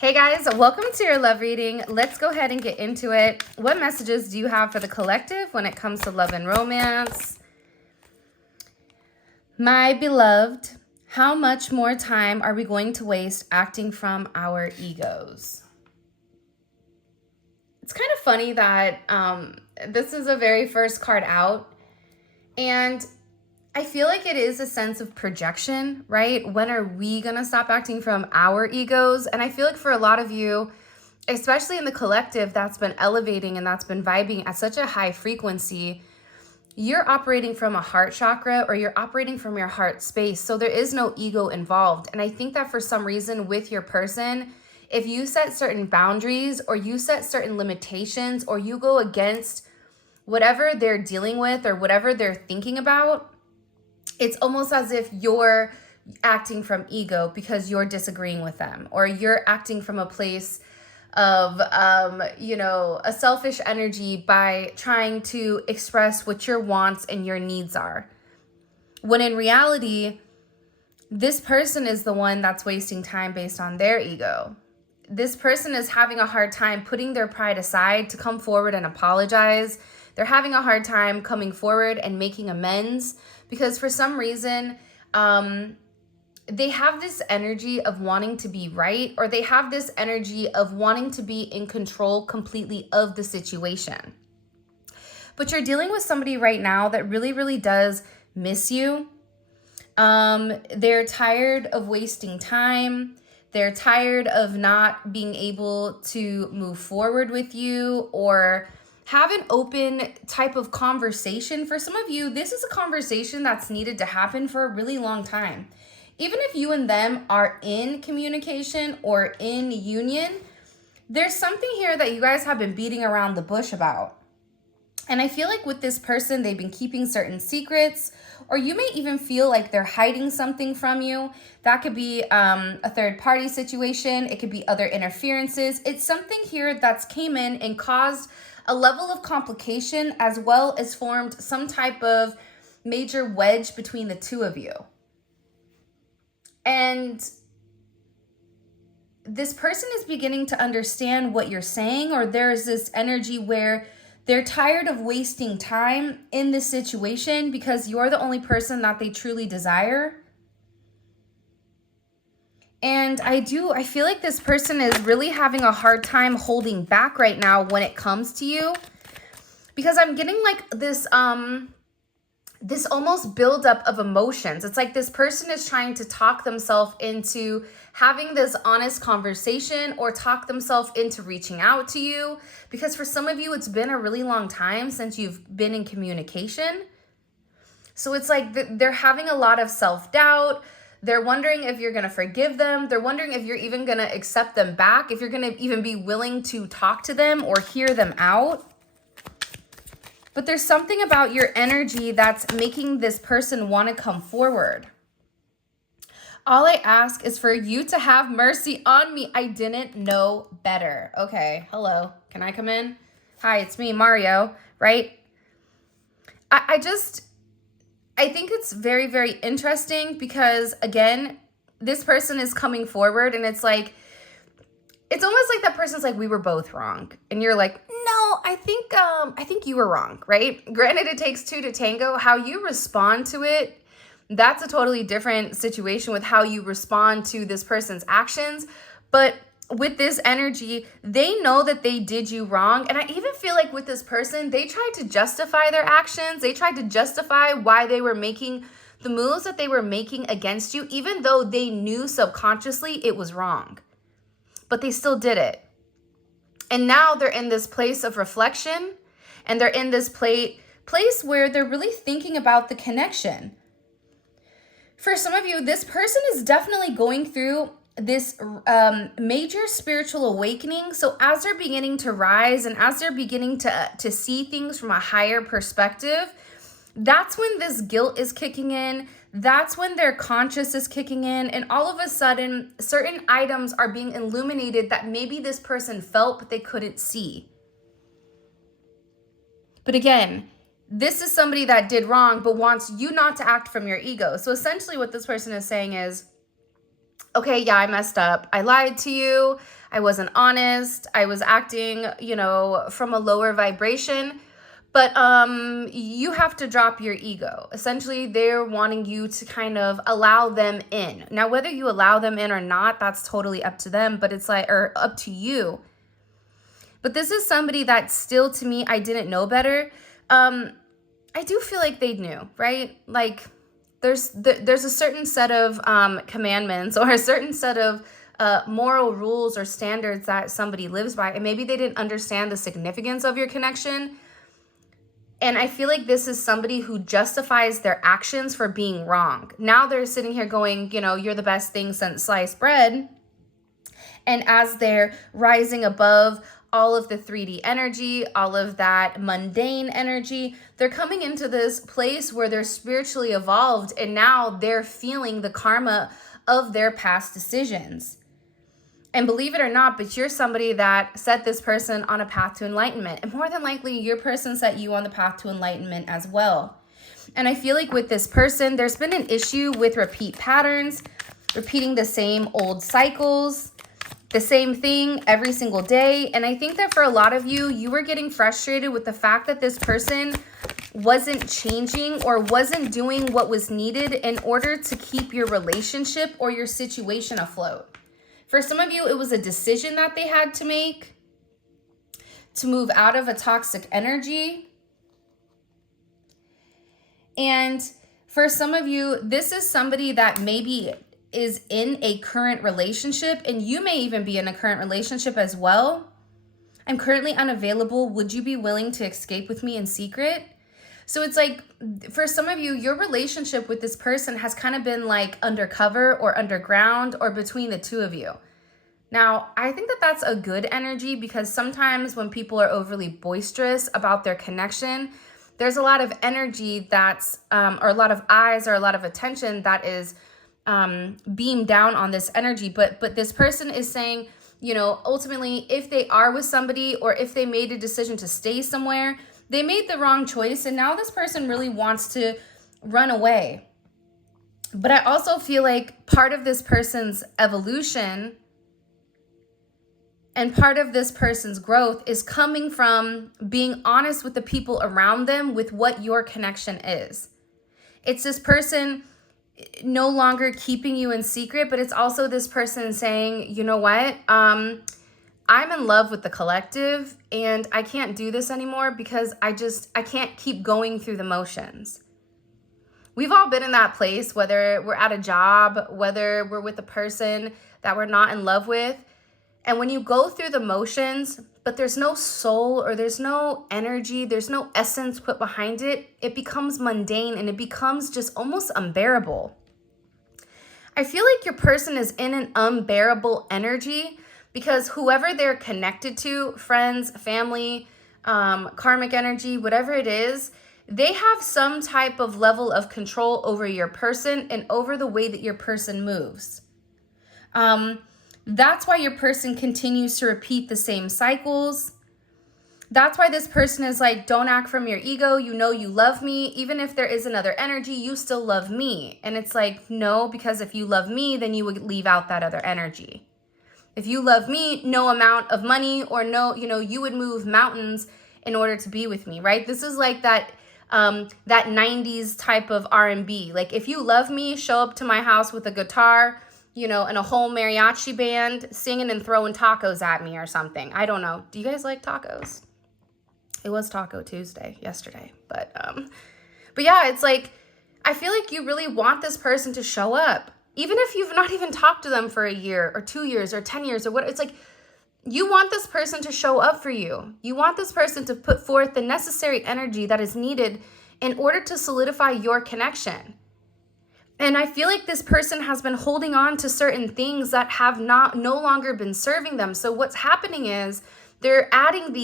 Hey guys, welcome to your love reading. Let's go ahead and get into it. What messages do you have for the collective when it comes to love and romance? My beloved, how much more time are we going to waste acting from our egos? It's kind of funny that this is the very first card out, and I feel like it is a sense of projection, right? When are we going to stop acting from our egos? And I feel like for a lot of you, especially in the collective that's been elevating and that's been vibing at such a high frequency, you're operating from a heart chakra or you're operating from your heart space. So there is no ego involved. And I think that for some reason with your person, if you set certain boundaries or you set certain limitations or you go against whatever they're dealing with or whatever they're thinking about, it's almost as if you're acting from ego because you're disagreeing with them, or you're acting from a place of, a selfish energy by trying to express what your wants and your needs are. When in reality, this person is the one that's wasting time based on their ego. This person is having a hard time putting their pride aside to come forward and apologize. They're having a hard time coming forward and making amends because for some reason, they have this energy of wanting to be right, or they have this energy of wanting to be in control completely of the situation. But you're dealing with somebody right now that really, really does miss you. They're tired of wasting time. They're tired of not being able to move forward with you or have an open type of conversation. For some of you, this is a conversation that's needed to happen for a really long time. Even if you and them are in communication or in union, there's something here that you guys have been beating around the bush about. And I feel like with this person, they've been keeping certain secrets, or you may even feel like they're hiding something from you. That could be a third party situation. It could be other interferences. It's something here that's came in and caused a level of complication, as well as formed some type of major wedge between the two of you. And this person is beginning to understand what you're saying, or there's this energy where they're tired of wasting time in this situation because you're the only person that they truly desire. And I feel like this person is really having a hard time holding back right now when it comes to you, because I'm getting like this almost buildup of emotions. It's like this person is trying to talk themselves into having this honest conversation or talk themselves into reaching out to you, because for some of you, it's been a really long time since you've been in communication. So it's like they're having a lot of self-doubt. They're wondering if you're going to forgive them. They're wondering if you're even going to accept them back, if you're going to even be willing to talk to them or hear them out. But there's something about your energy that's making this person want to come forward. All I ask is for you to have mercy on me. I didn't know better. Okay, hello. Can I come in? Hi, it's me, Mario, right? I think it's very, very interesting because, again, this person is coming forward and it's like, it's almost like that person's like, we were both wrong. And you're like, no, I think you were wrong, right? Granted, it takes two to tango. How you respond to it, that's a totally different situation with how you respond to this person's actions. But with this energy, they know that they did you wrong. And I even feel like with this person, they tried to justify their actions. They tried to justify why they were making the moves that they were making against you, even though they knew subconsciously it was wrong. But they still did it. And now they're in this place of reflection, and they're in this place where they're really thinking about the connection. For some of you, this person is definitely going through this major spiritual awakening. So as they're beginning to rise and as they're beginning to see things from a higher perspective, that's when this guilt is kicking in. That's when their conscious is kicking in. And all of a sudden, certain items are being illuminated that maybe this person felt, but they couldn't see. But again, this is somebody that did wrong, but wants you not to act from your ego. So essentially what this person is saying is, okay, yeah, I messed up. I lied to you. I wasn't honest. I was acting, from a lower vibration. But you have to drop your ego. Essentially, they're wanting you to kind of allow them in. Now, whether you allow them in or not, that's totally up to them, but it's like, or up to you. But this is somebody that still, to me, I didn't know better. I do feel like they knew, right? Like there's a certain set of commandments or a certain set of moral rules or standards that somebody lives by, and maybe they didn't understand the significance of your connection. And I feel like this is somebody who justifies their actions for being wrong. Now they're sitting here going, you're the best thing since sliced bread. And as they're rising above all of the 3D energy, all of that mundane energy, they're coming into this place where they're spiritually evolved, and now they're feeling the karma of their past decisions. And believe it or not, but you're somebody that set this person on a path to enlightenment. And more than likely, your person set you on the path to enlightenment as well. And I feel like with this person, there's been an issue with repeat patterns, repeating the same old cycles, the same thing every single day. And I think that for a lot of you, you were getting frustrated with the fact that this person wasn't changing or wasn't doing what was needed in order to keep your relationship or your situation afloat. For some of you, it was a decision that they had to make to move out of a toxic energy. And for some of you, this is somebody that maybe is in a current relationship, and you may even be in a current relationship as well. I'm currently unavailable. Would you be willing to escape with me in secret? So it's like, for some of you, your relationship with this person has kind of been like undercover or underground or between the two of you. Now, I think that that's a good energy, because sometimes when people are overly boisterous about their connection, there's a lot of energy that's, or a lot of eyes or a lot of attention that is beamed down on this energy. But this person is saying, ultimately, if they are with somebody or if they made a decision to stay somewhere, they made the wrong choice. And now this person really wants to run away. But I also feel like part of this person's evolution and part of this person's growth is coming from being honest with the people around them with what your connection is. It's this person no longer keeping you in secret, but it's also this person saying, you know what? I'm in love with the collective, and I can't do this anymore because I can't keep going through the motions. We've all been in that place, whether we're at a job, whether we're with a person that we're not in love with. And when you go through the motions, but there's no soul or there's no energy, there's no essence put behind it, it becomes mundane and it becomes just almost unbearable. I feel like your person is in an unbearable energy because whoever they're connected to, friends, family, karmic energy, whatever it is, they have some type of level of control over your person and over the way that your person moves. That's why your person continues to repeat the same cycles. That's why this person is like, don't act from your ego. You love me. Even if there is another energy, you still love me. And it's like, no, because if you love me, then you would leave out that other energy. If you love me, no amount of money or you would move mountains in order to be with me, right? This is like that 90s type of R&B. Like, if you love me, show up to my house with a guitar, and a whole mariachi band singing and throwing tacos at me or something. I don't know. Do you guys like tacos? It was Taco Tuesday yesterday. But yeah, it's like, I feel like you really want this person to show up. Even if you've not even talked to them for a year or 2 years or 10 years or what, it's like, you want this person to show up for you. You want this person to put forth the necessary energy that is needed in order to solidify your connection. And I feel like this person has been holding on to certain things that have no longer been serving them. So what's happening is they're adding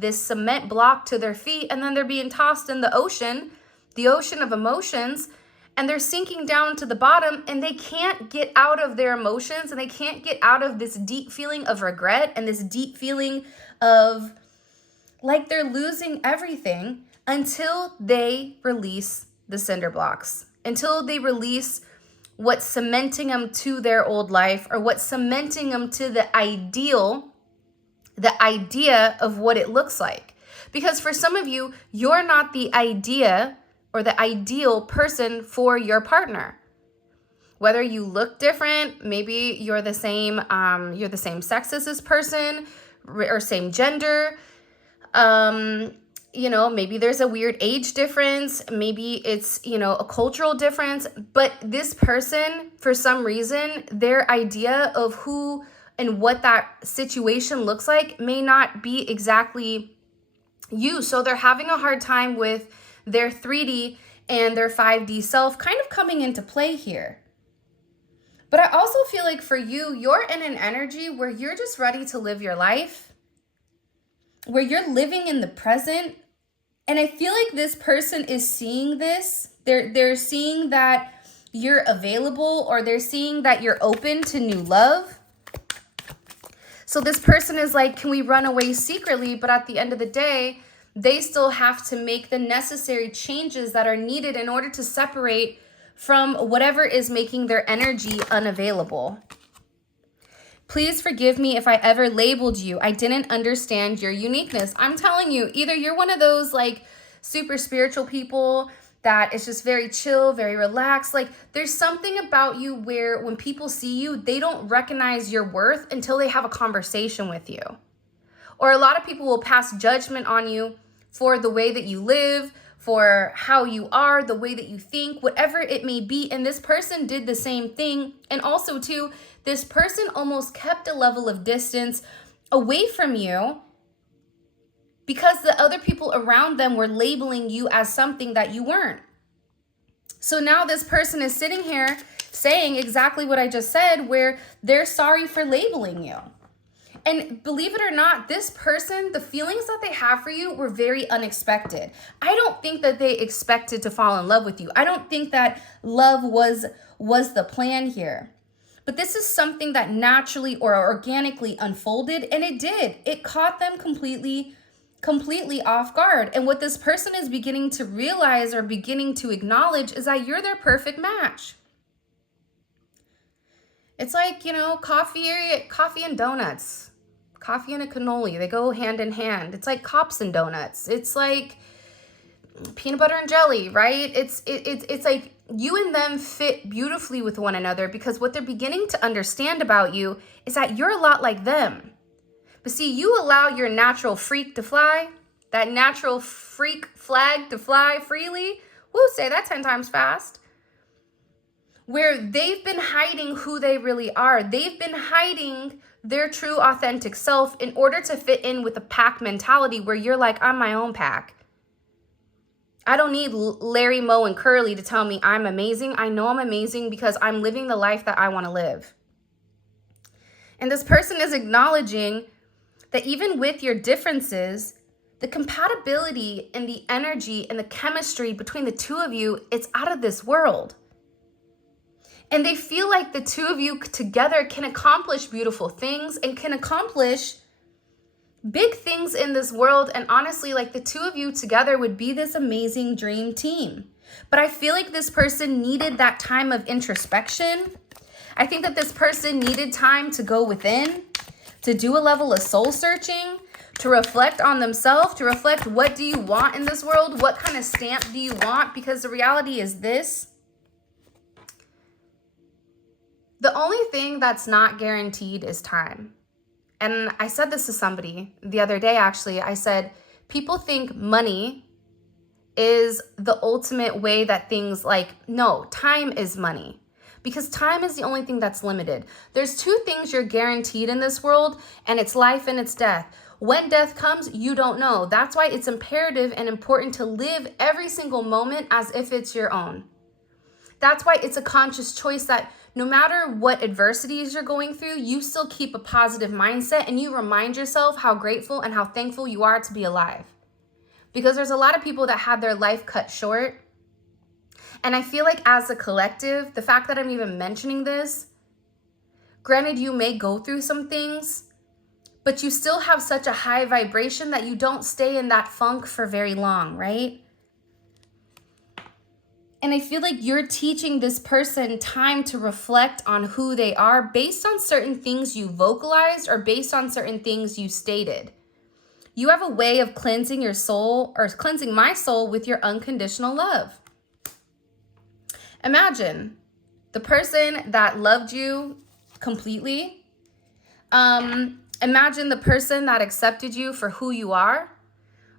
this cement block to their feet, and then they're being tossed in the ocean of emotions, and they're sinking down to the bottom, and they can't get out of their emotions, and they can't get out of this deep feeling of regret and this deep feeling of like they're losing everything until they release the cinder blocks. Until they release what's cementing them to their old life, or what's cementing them to the idea of what it looks like. Because for some of you, you're not the idea or the ideal person for your partner. Whether you look different, maybe you're the same sex as this person, or same gender. Maybe there's a weird age difference. Maybe it's, a cultural difference. But this person, for some reason, their idea of who and what that situation looks like may not be exactly you. So they're having a hard time with their 3D and their 5D self kind of coming into play here. But I also feel like for you, you're in an energy where you're just ready to live your life, where you're living in the present. And I feel like this person is seeing this. They're seeing that you're available, or they're seeing that you're open to new love. So this person is like, can we run away secretly? But at the end of the day, they still have to make the necessary changes that are needed in order to separate from whatever is making their energy unavailable. Please forgive me if I ever labeled you. I didn't understand your uniqueness. I'm telling you, either you're one of those like super spiritual people that is just very chill, very relaxed. Like there's something about you where when people see you, they don't recognize your worth until they have a conversation with you. Or a lot of people will pass judgment on you for the way that you live, for how you are, the way that you think, whatever it may be. And this person did the same thing. And also too, this person almost kept a level of distance away from you because the other people around them were labeling you as something that you weren't. So now this person is sitting here saying exactly what I just said, where they're sorry for labeling you. And believe it or not, this person, the feelings that they have for you were very unexpected. I don't think that they expected to fall in love with you. I don't think that love was the plan here. But this is something that naturally or organically unfolded, and it did. It caught them completely off guard. And what this person is beginning to realize or beginning to acknowledge is that you're their perfect match. It's like, coffee and donuts. Coffee and a cannoli, they go hand in hand. It's like cops and donuts. It's like peanut butter and jelly, right? It's like you and them fit beautifully with one another, because what they're beginning to understand about you is that you're a lot like them. But see, you allow your natural freak to fly, that natural freak flag to fly freely. Woo, say that 10 times fast. Where they've been hiding who they really are. They've been hiding their true authentic self in order to fit in with a pack mentality where you're like, I'm my own pack. I don't need Larry, Moe, and Curly to tell me I'm amazing. I know I'm amazing because I'm living the life that I want to live. And this person is acknowledging that even with your differences, the compatibility and the energy and the chemistry between the two of you, it's out of this world. And they feel like the two of you together can accomplish beautiful things and can accomplish big things in this world. And honestly, like the two of you together would be this amazing dream team. But I feel like this person needed that time of introspection. I think that this person needed time to go within, to do a level of soul searching, to reflect on themselves, to reflect, what do you want in this world? What kind of stamp do you want? Because the reality is this. The only thing that's not guaranteed is time. And I said this to somebody the other day, actually. I said, people think money is the ultimate way that things no, time is money. Because time is the only thing that's limited. There's two things you're guaranteed in this world, and it's life and it's death. When death comes, you don't know. That's why it's imperative and important to live every single moment as if it's your own. That's why it's a conscious choice that no matter what adversities you're going through, you still keep a positive mindset and you remind yourself how grateful and how thankful you are to be alive. Because there's a lot of people that had their life cut short. And I feel like as a collective, the fact that I'm even mentioning this, granted, you may go through some things, but you still have such a high vibration that you don't stay in that funk for very long, right? And I feel like you're teaching this person time to reflect on who they are based on certain things you vocalized or based on certain things you stated. You have a way of cleansing your soul or cleansing my soul with your unconditional love. Imagine the person that loved you completely. Imagine the person that accepted you for who you are,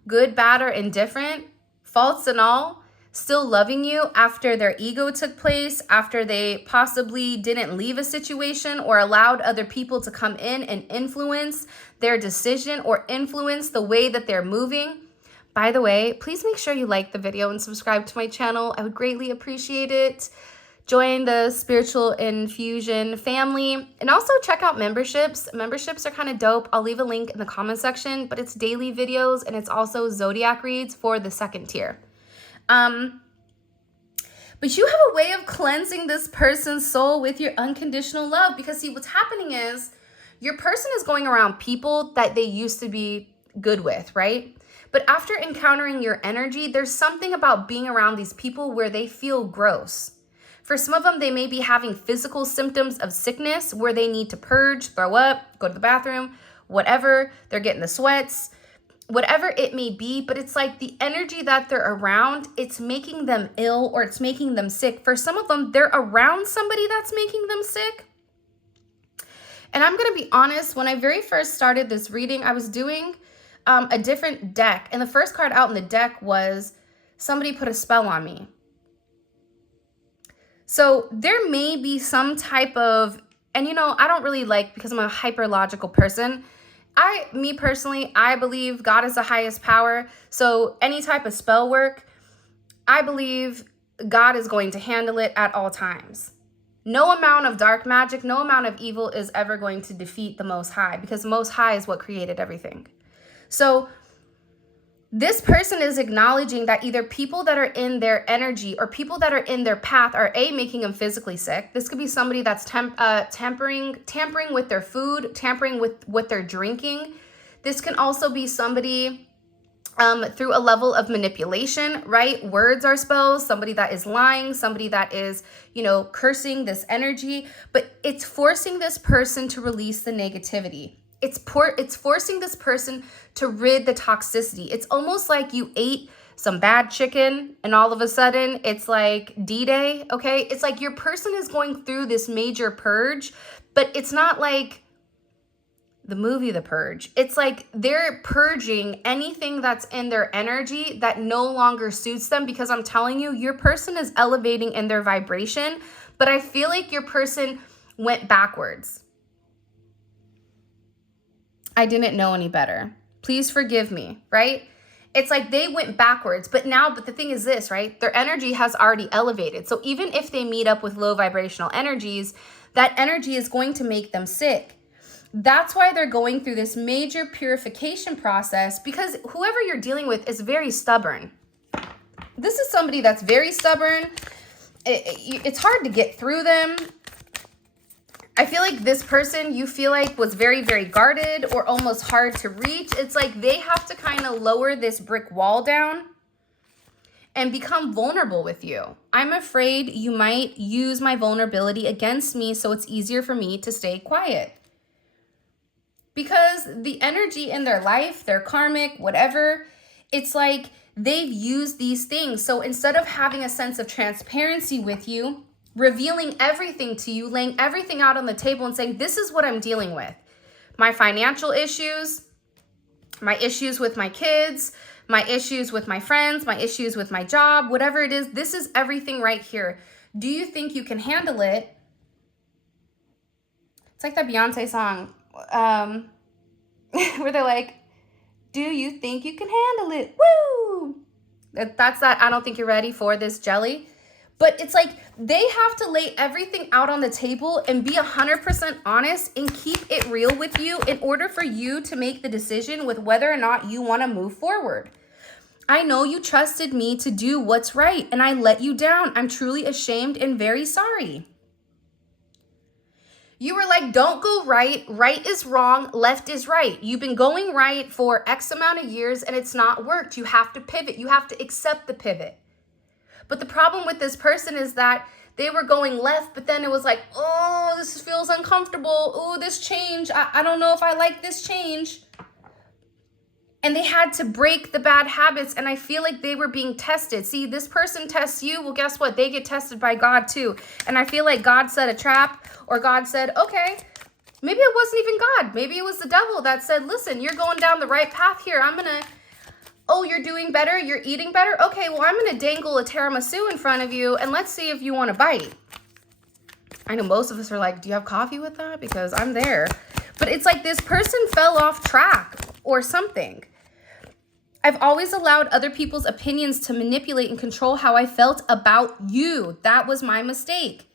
good, bad, or indifferent, faults and all, still loving you after their ego took place, after they possibly didn't leave a situation or allowed other people to come in and influence their decision or influence the way that they're moving. By the way, please make sure you like the video and subscribe to my channel. I would greatly appreciate it. Join the Spiritual Infusion family, and also check out memberships. Memberships are kind of dope. I'll leave a link in the comment section, but it's daily videos and it's also zodiac reads for the second tier. But you have a way of cleansing this person's soul with your unconditional love, because see, what's happening is your person is going around people that they used to be good with, right? But after encountering your energy, there's something about being around these people where they feel gross. For some of them, they may be having physical symptoms of sickness where they need to purge, throw up, go to the bathroom, whatever. They're getting the sweats, whatever it may be. But it's like the energy that they're around, it's making them ill or it's making them sick. For some of them, they're around somebody that's making them sick. And I'm going to be honest, when I very first started this reading, I was doing a different deck. And the first card out in the deck was somebody put a spell on me. So there may be some type of, and you know, I don't really like, because I'm a hyper logical person. Me personally, I believe God is the highest power. So any type of spell work, I believe God is going to handle it at all times. No amount of dark magic, no amount of evil is ever going to defeat the Most High, because the Most High is what created everything. So this person is acknowledging that either people that are in their energy or people that are in their path are making them physically sick. This could be somebody that's tampering with their food, tampering with what they're drinking. This can also be somebody through a level of manipulation, right? Words are spells, somebody that is lying, somebody that is, you know, cursing this energy, but it's forcing this person to release the negativity. It's forcing this person to rid the toxicity. It's almost like you ate some bad chicken and all of a sudden it's like D-Day, okay? It's like your person is going through this major purge, but it's not like the movie The Purge. It's like they're purging anything that's in their energy that no longer suits them, because I'm telling you, your person is elevating in their vibration, but I feel like your person went backwards. I didn't know any better. Please forgive me, right? It's like they went backwards, but the thing is this, right? Their energy has already elevated. So even if they meet up with low vibrational energies, that energy is going to make them sick. That's why they're going through this major purification process, because whoever you're dealing with is very stubborn. This is somebody that's very stubborn. It's hard to get through them. I feel like this person you feel like was very, very guarded or almost hard to reach. It's like they have to kind of lower this brick wall down and become vulnerable with you. I'm afraid you might use my vulnerability against me, so it's easier for me to stay quiet. Because the energy in their life, their karmic, whatever, it's like they've used these things. So instead of having a sense of transparency with you, revealing everything to you, laying everything out on the table and saying, this is what I'm dealing with. My financial issues, my issues with my kids, my issues with my friends, my issues with my job, whatever it is, this is everything right here. Do you think you can handle it? It's like that Beyonce song where they're like, do you think you can handle it? Woo! That's that I don't think you're ready for this jelly. But it's like they have to lay everything out on the table and be 100% honest and keep it real with you in order for you to make the decision with whether or not you want to move forward. I know you trusted me to do what's right and I let you down. I'm truly ashamed and very sorry. You were like, don't go right. Right is wrong. Left is right. You've been going right for X amount of years and it's not worked. You have to pivot. You have to accept the pivot. But the problem with this person is that they were going left, but then it was like, oh, this feels uncomfortable. Oh, this change. I don't know if I like this change. And they had to break the bad habits, and I feel like they were being tested. See, this person tests you. Well, guess what? They get tested by God too. And I feel like God set a trap, or God said, okay, maybe it wasn't even God. Maybe it was the devil that said, listen, you're going down the right path here. Oh, you're doing better? You're eating better? Okay, well, I'm going to dangle a tiramisu in front of you, and let's see if you want to bite. I know most of us are like, do you have coffee with that? Because I'm there. But it's like this person fell off track or something. I've always allowed other people's opinions to manipulate and control how I felt about you. That was my mistake.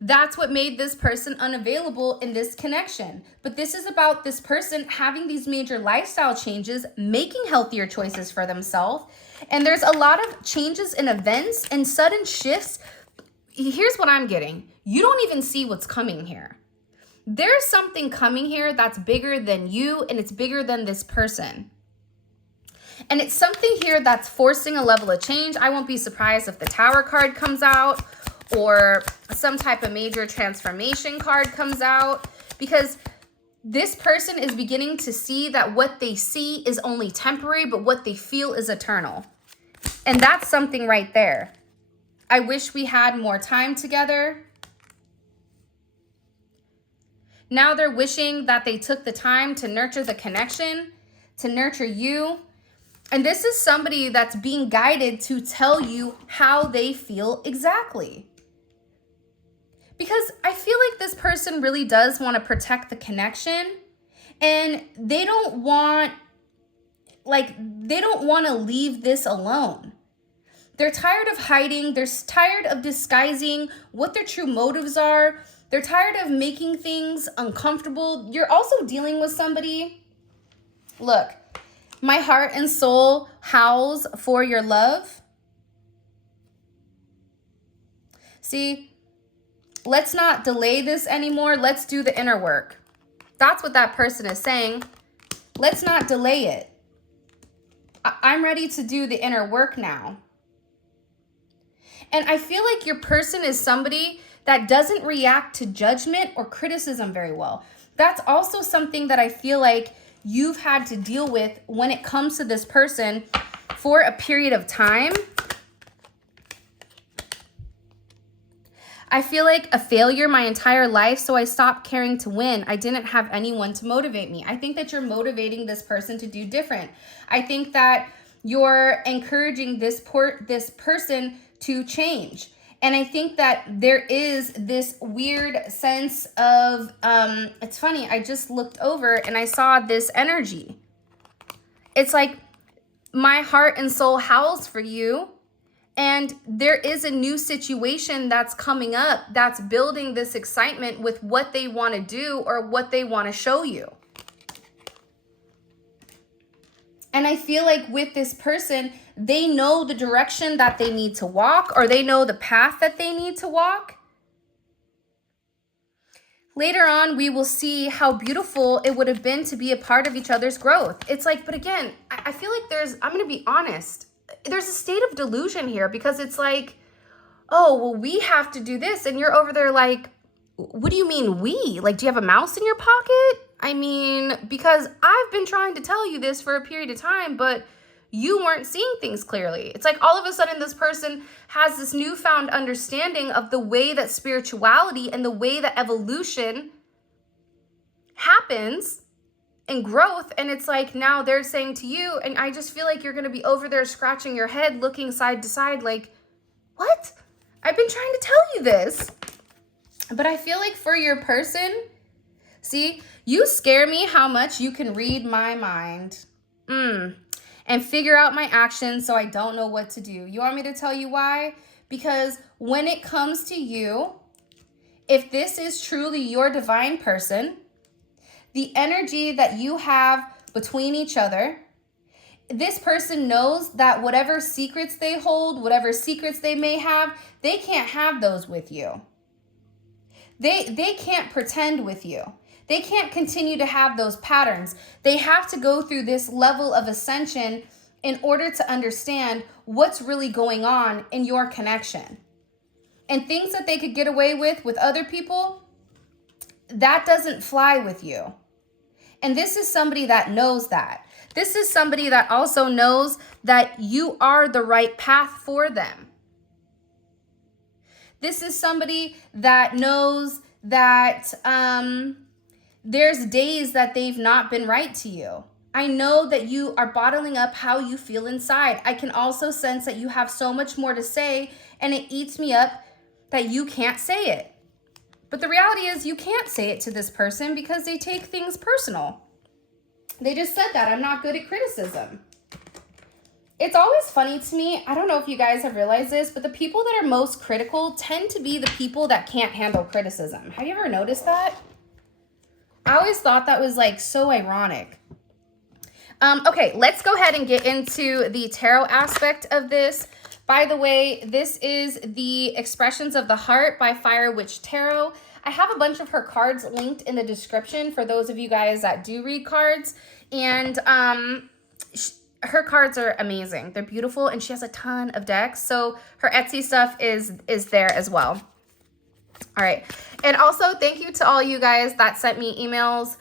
That's what made this person unavailable in this connection. But this is about this person having these major lifestyle changes, making healthier choices for themselves. And there's a lot of changes in events and sudden shifts. Here's what I'm getting. You don't even see what's coming here. There's something coming here that's bigger than you, and it's bigger than this person. And it's something here that's forcing a level of change. I won't be surprised if the Tower card comes out or some type of major transformation card comes out, because this person is beginning to see that what they see is only temporary, but what they feel is eternal. And that's something right there. I wish we had more time together. Now they're wishing that they took the time to nurture the connection, to nurture you. And this is somebody that's being guided to tell you how they feel exactly. Because I feel like this person really does want to protect the connection, and they don't want to leave this alone. They're tired of hiding. They're tired of disguising what their true motives are. They're tired of making things uncomfortable. You're also dealing with somebody. Look. My heart and soul howls for your love. See, let's not delay this anymore. Let's do the inner work. That's what that person is saying. Let's not delay it. I'm ready to do the inner work now. And I feel like your person is somebody that doesn't react to judgment or criticism very well. That's also something that I feel like you've had to deal with when it comes to this person for a period of time. I feel like a failure my entire life, so I stopped caring to win. I didn't have anyone to motivate me. I think that you're motivating this person to do different. I think that you're encouraging this person to change. And I think that there is this weird sense of, it's funny, I just looked over and I saw this energy. It's like my heart and soul howls for you. And there is a new situation that's coming up that's building this excitement with what they want to do or what they want to show you. And I feel like with this person, they know the direction that they need to walk, or they know the path that they need to walk. Later on, we will see how beautiful it would have been to be a part of each other's growth. It's like, but again, I feel like I'm going to be honest, there's a state of delusion here, because it's like, oh, well, we have to do this. And you're over there like, what do you mean we? Like, do you have a mouse in your pocket? I mean, because I've been trying to tell you this for a period of time, but you weren't seeing things clearly. It's like all of a sudden this person has this newfound understanding of the way that spirituality and the way that evolution happens and growth. And it's like now they're saying to you, and I just feel like you're going to be over there scratching your head, looking side to side like, what? I've been trying to tell you this. But I feel like for your person, see, you scare me how much you can read my mind. And figure out my actions so I don't know what to do. You want me to tell you why? Because when it comes to you, if this is truly your divine person, the energy that you have between each other, this person knows that whatever secrets they hold, whatever secrets they may have, they can't have those with you. They can't pretend with you. They can't continue to have those patterns. They have to go through this level of ascension in order to understand what's really going on in your connection. And things that they could get away with other people, that doesn't fly with you. And this is somebody that knows that. This is somebody that also knows that you are the right path for them. This is somebody that knows that there's days that they've not been right to you. I know that you are bottling up how you feel inside. I can also sense that you have so much more to say, and it eats me up that you can't say it. But the reality is you can't say it to this person because they take things personal. They just said that I'm not good at criticism. It's always funny to me, I don't know if you guys have realized this, but the people that are most critical tend to be the people that can't handle criticism. Have you ever noticed that? I always thought that was like so ironic. Okay, let's go ahead and get into the tarot aspect of this. By the way, this is the Expressions of the Heart by Fire Witch Tarot. I have a bunch of her cards linked in the description for those of you guys that do read cards. And her cards are amazing. They're beautiful, and she has a ton of decks. So her Etsy stuff is there as well. All right. And also thank you to all you guys that sent me emails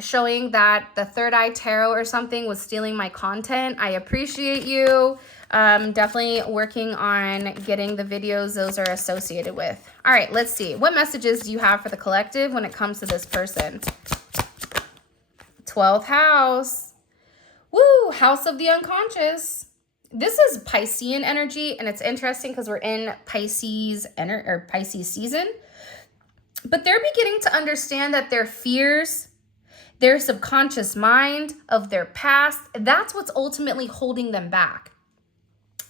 showing that the Third Eye Tarot or something was stealing my content. I appreciate you. Definitely working on getting the videos those are associated with. All right, let's see. What messages do you have for the collective when it comes to this person? 12th house. Woo, house of the unconscious. This is Piscean energy, and it's interesting because we're in Pisces season. But they're beginning to understand that their fears, their subconscious mind of their past, that's what's ultimately holding them back.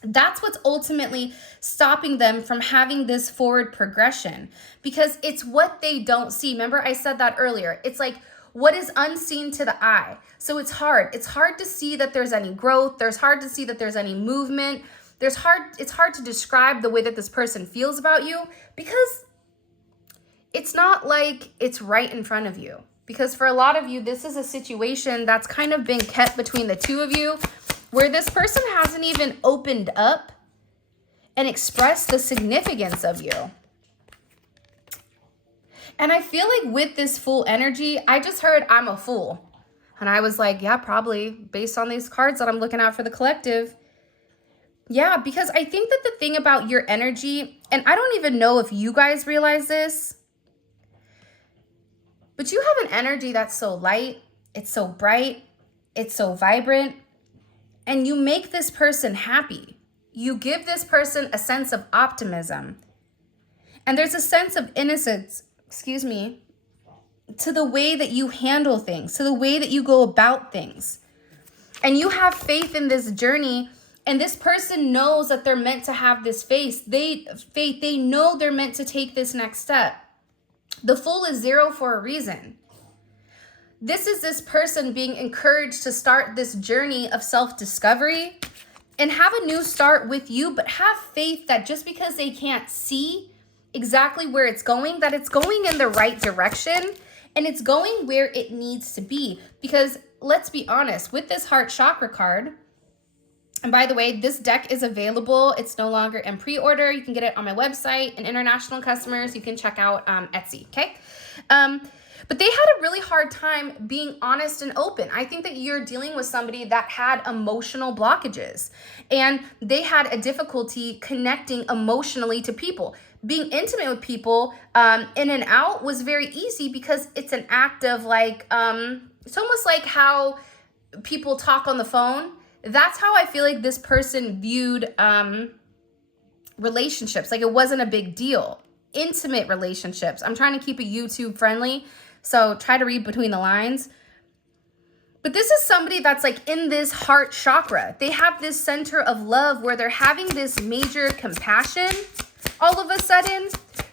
That's what's ultimately stopping them from having this forward progression, because it's what they don't see. Remember, I said that earlier. It's like what is unseen to the eye. So it's hard. It's hard to see that there's any growth. It's hard to see that there's any movement. It's hard to describe the way that this person feels about you, because it's not like it's right in front of you. Because for a lot of you, this is a situation that's kind of been kept between the two of you, where this person hasn't even opened up and expressed the significance of you. And I feel like with this Fool energy, I just heard I'm a fool. And I was like, yeah, probably based on these cards that I'm looking at for the collective. Yeah, because I think that the thing about your energy, and I don't even know if you guys realize this, but you have an energy that's so light, it's so bright, it's so vibrant, and you make this person happy. You give this person a sense of optimism. And there's a sense of innocence, to the way that you handle things, to the way that you go about things. And you have faith in this journey, and this person knows that they're meant to have this faith. They know they're meant to take this next step. The Fool is 0 for a reason. This is this person being encouraged to start this journey of self-discovery and have a new start with you, but have faith that just because they can't see exactly where it's going, that it's going in the right direction and it's going where it needs to be. Because let's be honest, with this heart chakra card, and by the way, this deck is available. It's no longer in pre-order. You can get it on my website, and international customers, you can check out Etsy, okay? But they had a really hard time being honest and open. I think that you're dealing with somebody that had emotional blockages, and they had a difficulty connecting emotionally to people. Being intimate with people in and out was very easy because it's an act of like, it's almost like how people talk on the phone. That's how I feel like this person viewed relationships. Like it wasn't a big deal. Intimate relationships. I'm trying to keep it YouTube friendly, so try to read between the lines. But this is somebody that's like in this heart chakra. They have this center of love where they're having this major compassion. All of a sudden,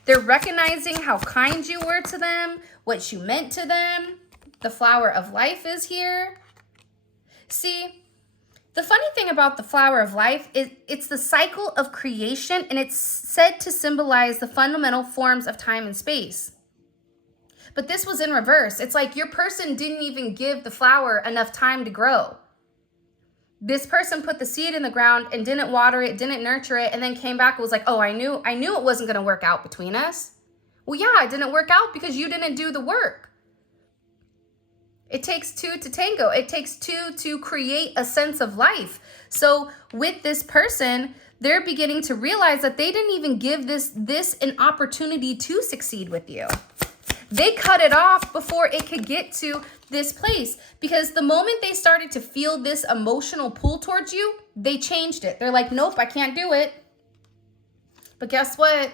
they're recognizing how kind you were to them, what you meant to them. The flower of life is here. See, the funny thing about the flower of life is it's the cycle of creation, and it's said to symbolize the fundamental forms of time and space. But this was in reverse. It's like your person didn't even give the flower enough time to grow. This person put the seed in the ground and didn't water it, didn't nurture it, and then came back and was like, oh, I knew it wasn't going to work out between us. Well, yeah, it didn't work out because you didn't do the work. It takes two to tango. It takes two to create a sense of life. So with this person, they're beginning to realize that they didn't even give this an opportunity to succeed with you. They cut it off before it could get to this place, because the moment they started to feel this emotional pull towards you, they changed it. They're like, nope, I can't do it. But guess what?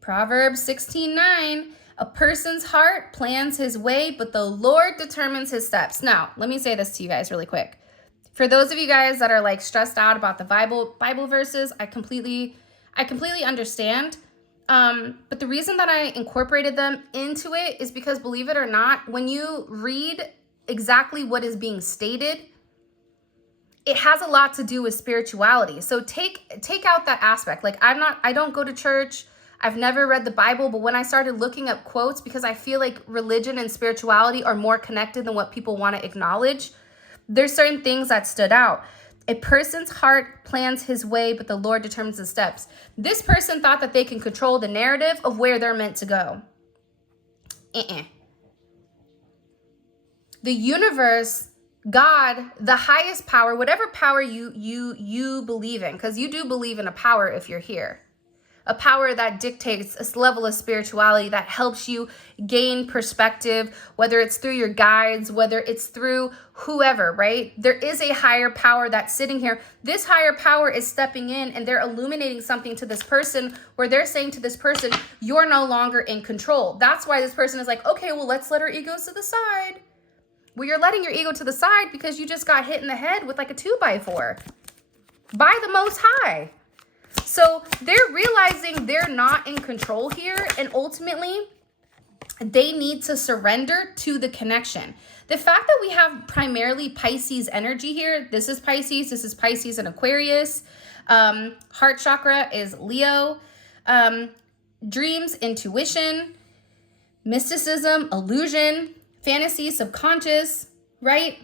Proverbs 16:9, a person's heart plans his way, but the Lord determines his steps. Now, let me say this to you guys really quick. For those of you guys that are like stressed out about the Bible verses, I completely understand. But the reason that I incorporated them into it is because, believe it or not, when you read exactly what is being stated, it has a lot to do with spirituality. So take out that aspect. Like, I don't go to church. I've never read the Bible, but when I started looking up quotes, because I feel like religion and spirituality are more connected than what people want to acknowledge, there's certain things that stood out. A person's heart plans his way, but the Lord determines the steps. This person thought that they can control the narrative of where they're meant to go. The universe, God, the highest power, whatever power you believe in, because you do believe in a power if you're here. A power that dictates a level of spirituality that helps you gain perspective, whether it's through your guides, whether it's through whoever, right? There is a higher power that's sitting here. This higher power is stepping in and they're illuminating something to this person where they're saying to this person, you're no longer in control. That's why this person is like, okay, well, let's let our egos to the side. Well, you're letting your ego to the side because you just got hit in the head with like a 2x4 by the Most High. So they're realizing they're not in control here, and ultimately they need to surrender to the connection. The fact that we have primarily Pisces energy here, this is Pisces and Aquarius. Heart chakra is Leo. Dreams, intuition, mysticism, illusion, fantasy, subconscious, right?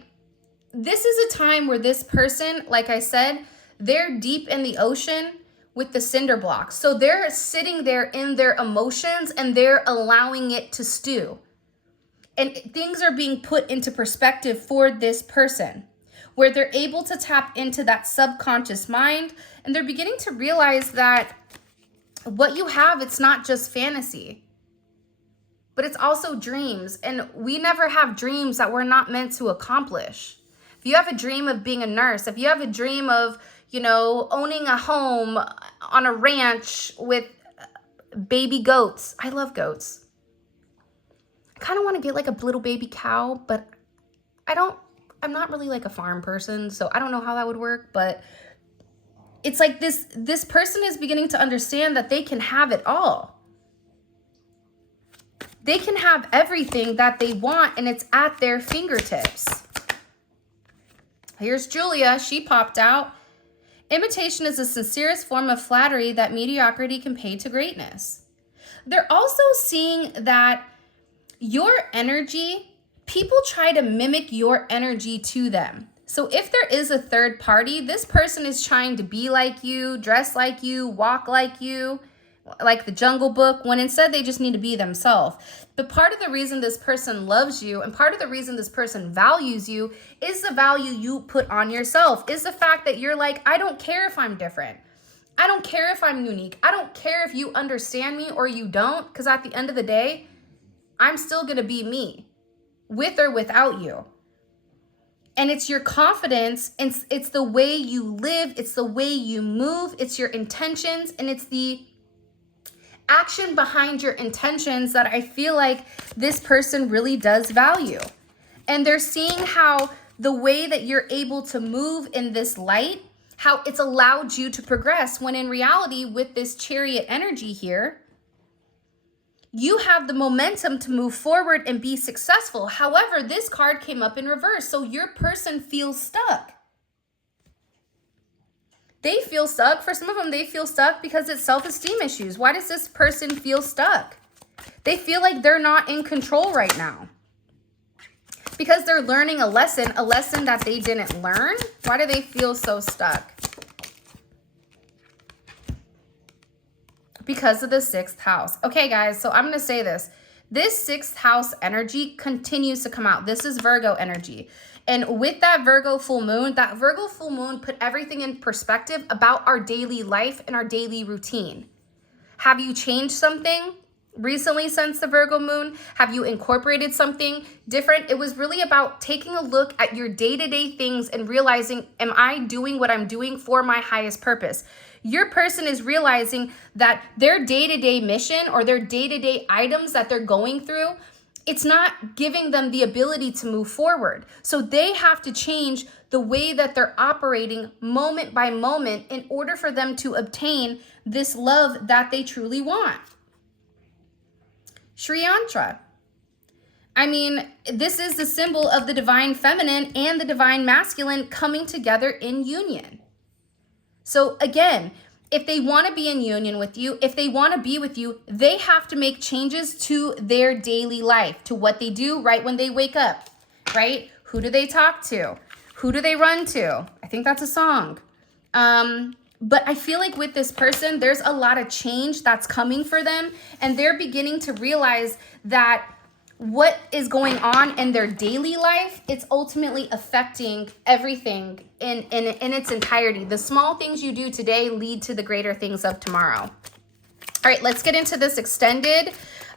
This is a time where this person, like I said, they're deep in the ocean with the cinder blocks. So they're sitting there in their emotions and they're allowing it to stew. And things are being put into perspective for this person, where they're able to tap into that subconscious mind, and they're beginning to realize that what you have, it's not just fantasy, but it's also dreams. And we never have dreams that we're not meant to accomplish. If you have a dream of being a nurse, if you have a dream of, owning a home on a ranch with baby goats. I love goats. I kind of want to get like a little baby cow, but I'm not really like a farm person, so I don't know how that would work, but it's like this person is beginning to understand that they can have it all. They can have everything that they want, and it's at their fingertips. Here's Julia. She popped out. Imitation is the sincerest form of flattery that mediocrity can pay to greatness. They're also seeing that your energy, people try to mimic your energy to them. So if there is a third party, this person is trying to be like you, dress like you, walk like you, like the Jungle Book, when instead they just need to be themselves. But part of the reason this person loves you and part of the reason this person values you is the value you put on yourself, is the fact that you're like, I don't care if I'm different. I don't care if I'm unique. I don't care if you understand me or you don't, because at the end of the day, I'm still going to be me, with or without you. And it's your confidence, it's the way you live, it's the way you move, it's your intentions, and it's the action behind your intentions that I feel like this person really does value. And they're seeing how the way that you're able to move in this light, how it's allowed you to progress, when in reality, with this Chariot energy here, you have the momentum to move forward and be successful. However, this card came up in reverse, so your person feels stuck. They feel stuck. For some of them, they feel stuck because it's self-esteem issues. Why does this person feel stuck? They feel like they're not in control right now. because they're learning a lesson that they didn't learn. Why do they feel so stuck? Because of the 6th house. Okay, guys, so I'm going to say this. This 6th house energy continues to come out. This is Virgo energy. And with that Virgo full moon put everything in perspective about our daily life and our daily routine. Have you changed something recently since the Virgo moon? Have you incorporated something different? It was really about taking a look at your day-to-day things and realizing, am I doing what I'm doing for my highest purpose? Your person is realizing that their day-to-day mission or their day-to-day items that they're going through, it's not giving them the ability to move forward. So they have to change the way that they're operating moment by moment in order for them to obtain this love that they truly want. Sri Yantra. I mean, this is the symbol of the divine feminine and the divine masculine coming together in union. So again, if they want to be in union with you, if they want to be with you, they have to make changes to their daily life, to what they do right when they wake up, right? Who do they talk to? Who do they run to? I think that's a song. But I feel like with this person, there's a lot of change that's coming for them, and they're beginning to realize that what is going on in their daily life, it's ultimately affecting everything in its entirety. The small things you do today lead to the greater things of tomorrow. All right, let's get into this extended.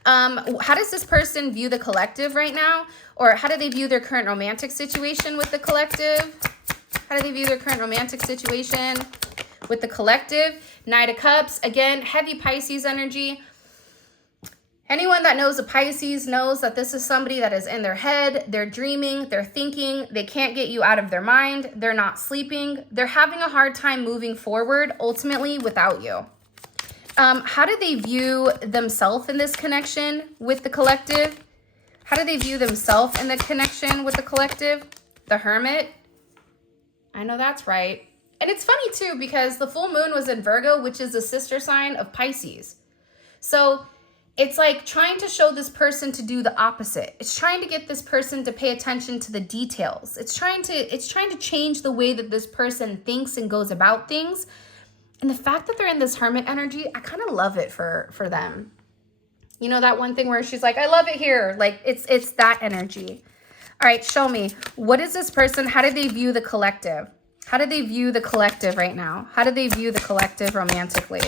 How does this person view the collective right now? Or how do they view their current romantic situation with the collective? How do they view their current romantic situation with the collective? Knight of Cups, again, heavy Pisces energy. Anyone that knows a Pisces knows that this is somebody that is in their head. They're dreaming, they're thinking, they can't get you out of their mind. They're not sleeping. They're having a hard time moving forward, ultimately, without you. How do they view themselves in this connection with the collective? How do they view themselves in the connection with the collective? The Hermit. I know that's right. And it's funny, too, because the full moon was in Virgo, which is the sister sign of Pisces. So it's like trying to show this person to do the opposite. It's trying to get this person to pay attention to the details. It's trying to change the way that this person thinks and goes about things. And the fact that they're in this Hermit energy, I kind of love it for them. You know, that one thing where she's like, I love it here. Like, it's that energy. All right, show me. What is this person? How do they view the collective? How do they view the collective right now? How do they view the collective romantically?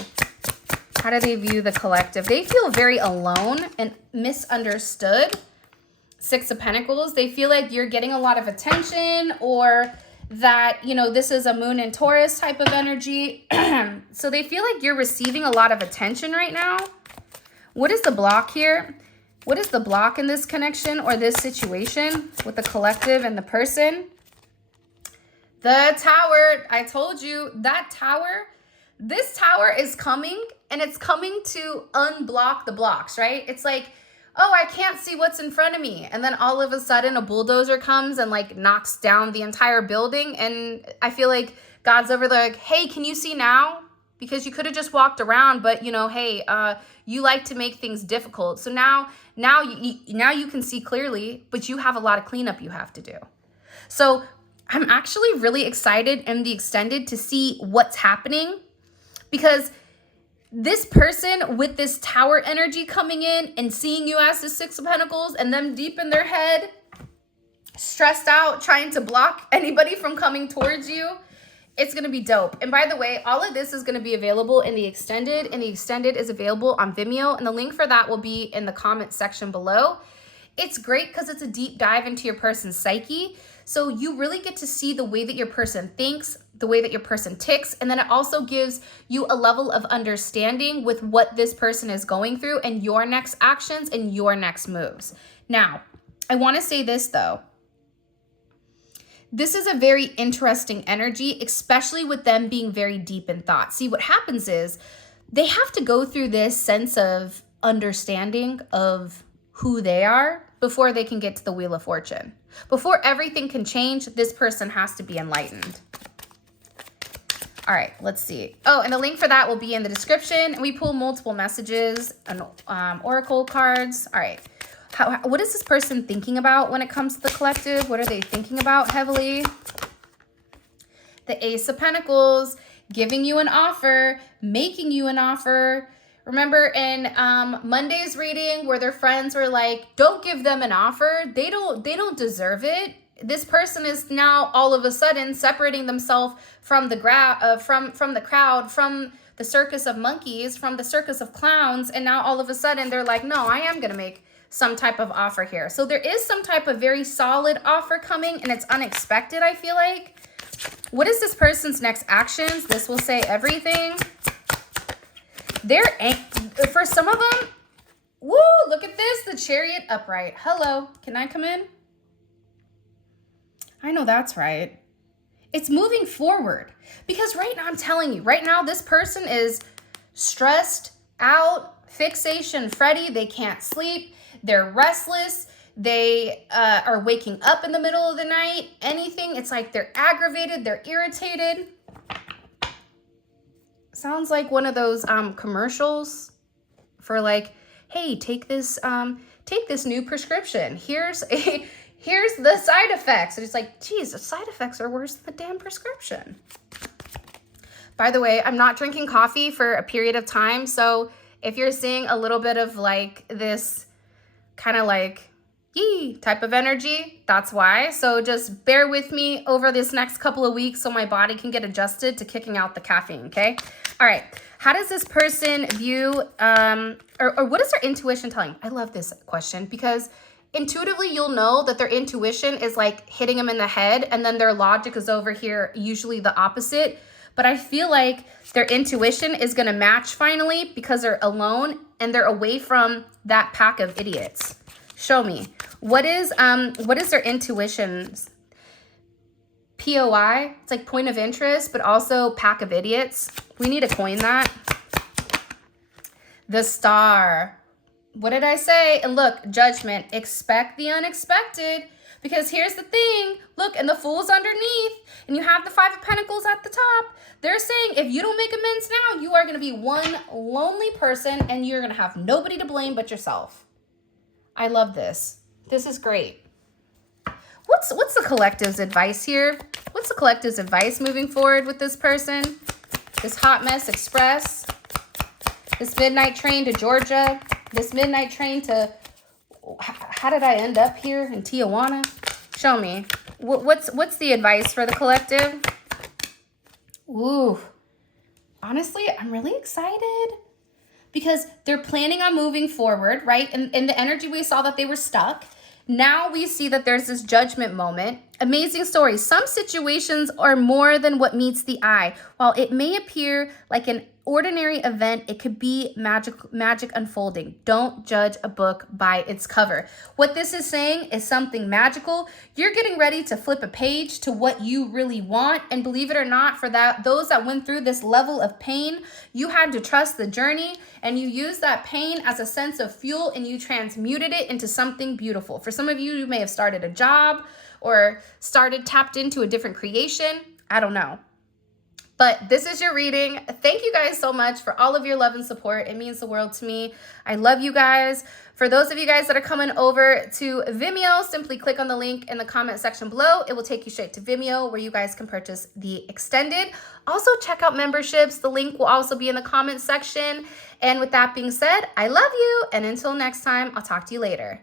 How do they view the collective? They feel very alone and misunderstood. 6 of Pentacles. They feel like you're getting a lot of attention, or that, you know, this is a moon in Taurus type of energy. So they feel like you're receiving a lot of attention right now. What is the block here? What is the block in this connection or this situation with the collective and the person? The Tower. I told you that Tower. This Tower is coming, and it's coming to unblock the blocks, right? It's like, oh, I can't see what's in front of me. And then all of a sudden a bulldozer comes and like knocks down the entire building. And I feel like God's over there like, hey, can you see now? Because you could have just walked around, but you know, hey, you like to make things difficult. So now you can see clearly, but you have a lot of cleanup you have to do. So I'm actually really excited in the extended to see what's happening, because this person with this Tower energy coming in and seeing you as the 6 of Pentacles, and them deep in their head, stressed out, trying to block anybody from coming towards you, it's going to be dope. And by the way, all of this is going to be available in the extended, and the extended is available on Vimeo, and the link for that will be in the comment section below. It's great because it's a deep dive into your person's psyche. So you really get to see the way that your person thinks, the way that your person ticks, and then it also gives you a level of understanding with what this person is going through and your next actions and your next moves. Now, I want to say this though. This is a very interesting energy, especially with them being very deep in thought. See, what happens is they have to go through this sense of understanding of who they are before they can get to the Wheel of Fortune. Before everything can change, this person has to be enlightened. All right, let's see. Oh, and the link for that will be in the description. And we pull multiple messages and oracle cards. All right. What is this person thinking about when it comes to the collective? What are they thinking about heavily? The Ace of Pentacles, giving you an offer, making you an offer. Remember in Monday's reading where their friends were like, don't give them an offer. They don't deserve it. This person is now all of a sudden separating themselves from the crowd, from the circus of monkeys, from the circus of clowns. And now all of a sudden they're like, no, I am going to make some type of offer here. So there is some type of very solid offer coming, and it's unexpected, I feel like. What is this person's next actions? This will say everything. For some of them, woo, look at this, the Chariot upright. Hello, can I come in? I know that's right. It's moving forward. Because right now, I'm telling you, right now, this person is stressed out, fixation, fretty. They can't sleep. They're restless. They are waking up in the middle of the night. Anything. It's like they're aggravated. They're irritated. Sounds like one of those commercials for like, hey, take this new prescription. Here's the side effects. And it's like, geez, the side effects are worse than the damn prescription. By the way, I'm not drinking coffee for a period of time. So if you're seeing a little bit of like this kind of like yee type of energy, that's why. So just bear with me over this next couple of weeks so my body can get adjusted to kicking out the caffeine, okay? All right. How does this person view, or what is their intuition telling? I love this question because intuitively you'll know that their intuition is like hitting them in the head, and then their logic is over here, usually the opposite. But I feel like their intuition is going to match finally because they're alone and they're away from that pack of idiots. Show me. What is their intuition's POI? It's like point of interest, but also pack of idiots. We need to coin that. The Star. What did I say? And look, Judgment. Expect the unexpected. Because here's the thing. Look, and the Fool's underneath. And you have the Five of Pentacles at the top. They're saying if you don't make amends now, you are going to be one lonely person and you're going to have nobody to blame but yourself. I love this. This is great. What's the collective's advice here? What's the collective's advice moving forward with this person? This hot mess express. This midnight train to Georgia. This midnight train to... How did I end up here in Tijuana? Show me. What's the advice for the collective? Ooh. Honestly, I'm really excited. Because they're planning on moving forward, right? And in the energy, we saw that they were stuck. Now we see that there's this judgment moment. Amazing story. Some situations are more than what meets the eye. While it may appear like an ordinary event, it could be magic unfolding. Don't judge a book by its cover. What this is saying is something magical. You're getting ready to flip a page to what you really want. And believe it or not, for those that went through this level of pain, you had to trust the journey and you used that pain as a sense of fuel and you transmuted it into something beautiful. For some of you, you may have started a job or tapped into a different creation. I don't know. But this is your reading. Thank you guys so much for all of your love and support. It means the world to me. I love you guys. For those of you guys that are coming over to Vimeo, simply click on the link in the comment section below. It will take you straight to Vimeo where you guys can purchase the extended. Also, check out memberships. The link will also be in the comment section. And with that being said, I love you. And until next time, I'll talk to you later.